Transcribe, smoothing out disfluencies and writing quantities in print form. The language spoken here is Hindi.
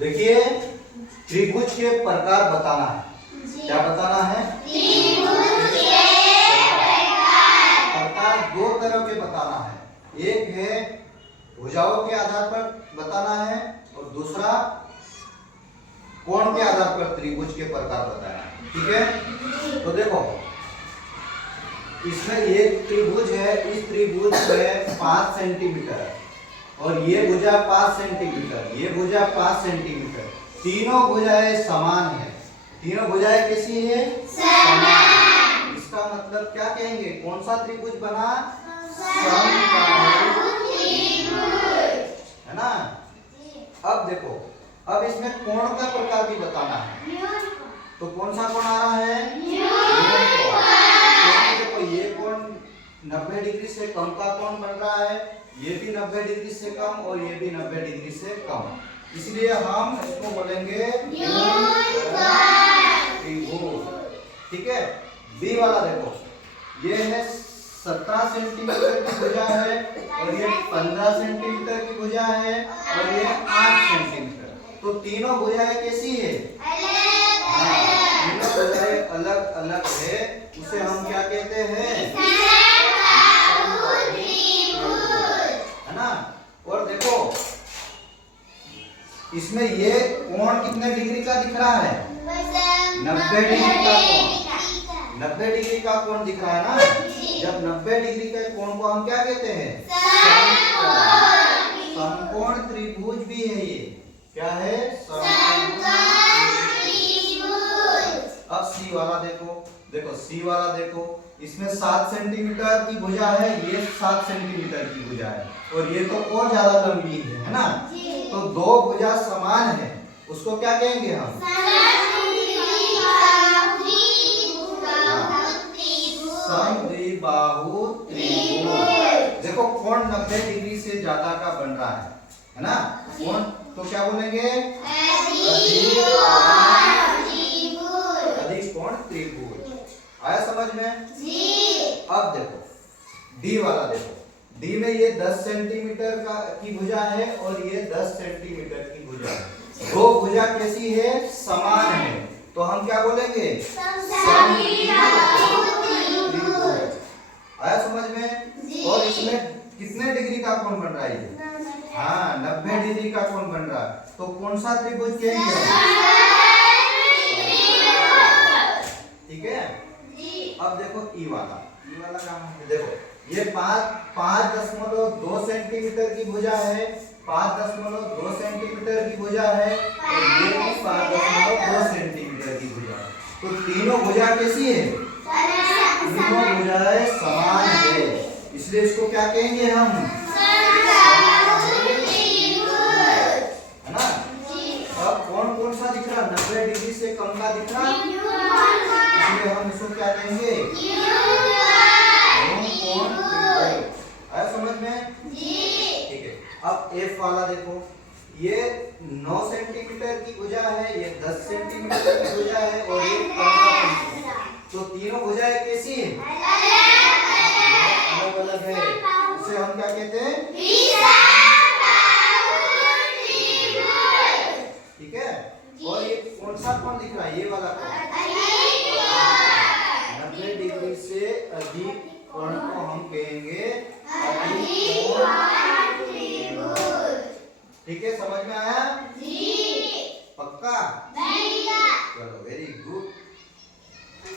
देखिए त्रिभुज के प्रकार बताना है। क्या बताना है? प्रकार दो तरह के बताना है। एक है भुजाओं के आधार पर बताना है और दूसरा कोण के आधार पर त्रिभुज के प्रकार बताना है। ठीक है, तो देखो इसमें एक त्रिभुज है, इस त्रिभुज में 5 सेंटीमीटर और ये भुजा 5 सेंटीमीटर, ये भुजा 5 सेंटीमीटर, तीनों भुजाएं समान है। तीनों भुजाएं कैसी है? समान। इसका मतलब क्या कहेंगे? कौन सा त्रिभुज बना? समबाहु त्रिभुज, है ना। अब देखो, अब इसमें कोण का प्रकार भी बताना है। तो कौन सा कोण आ रहा है? देखो ये कोण 90 डिग्री से कम का कोण बन रहा है, ये भी 90 डिग्री से कम और ये भी 90 डिग्री से कम, इसलिए हम इसको बोलेंगे त्रिभुज। ठीक है। बी वाला देखो, ये है 17 सेंटीमीटर की भुजा है और ये 15 सेंटीमीटर की भुजा है और ये 8 सेंटीमीटर। तो तीनों भुजाएं कैसी है? तीनों भुजाएं अलग अलग है, उसे हम क्या कहते हैं? है ना। और देखो इसमें ये कोण कितने डिग्री का दिख रहा है? 90 डिग्री का कोण। 90 डिग्री का कोण दिख रहा है ना। जब 90 डिग्री के कोण को हम क्या कहते हैं? समकोण त्रिभुज भी है ये। क्या है? समकोण त्रिभुज। अब सी वाला देखो, देखो सी वाला देखो, इसमें 7 सेंटीमीटर की भुजा है, ये 7 सेंटीमीटर की भुजा है और ये तो और ज्यादा लंबी है ना। तो दो भुजा समान है, उसको क्या कहेंगे हम? समद्विबाहु त्रिभुज। देखो कोण 90 डिग्री से ज्यादा का बन रहा है ना। कोण तो क्या बोलेंगे? अधिक कोण त्रिभुज। आया समझ में? अब देखो डी वाला देखो, डी में ये 10 सेंटीमीटर की भुजा है और ये 10 सेंटीमीटर की भुजा है। दो भुजा कैसी है? समान है, तो हम क्या बोलेंगे? आया समझ में? और इसमें कितने डिग्री का कोण बन रहा है? हाँ 90 डिग्री का कोण बन रहा है, तो कौन सा त्रिभुज कहेंगे? ठीक है। अब देखो ई वाला, ई वाला कहाँ है? देखो ये 5.2 सेंटीमीटर की भुजा है, 5.2 सेंटीमीटर की भुजा है और ये भी 5.2 सेंटीमीटर की भुजा है। तो तीनों भुजा कैसी है? तीनों भुजाएं समान है, इसलिए इसको क्या कहेंगे हम? है ना। अब कौन सा दिख रहा? 90 डिग्री से कम का दिख रहा, इसलिए हम इसको क्या कहेंगे? आया समझ में? ठीक है। अब एफ वाला देखो, ये 9 सेंटीमीटर की भुजा है, ये 10 सेंटीमीटर की भुजा है और ये 15 सेंटीमीटर। तो तीनों भुजाएं कैसी है? अलग अलग है, उसे हम क्या कहते हैं? ठीक है। और ये कौन सा कोण दिख रहा है? ये वाला कोण 90 डिग्री से अधिक कोण को हम कहेंगे अधिक कोण त्रिभुज। ठीक है, समझ में आया? पक्का? चलो।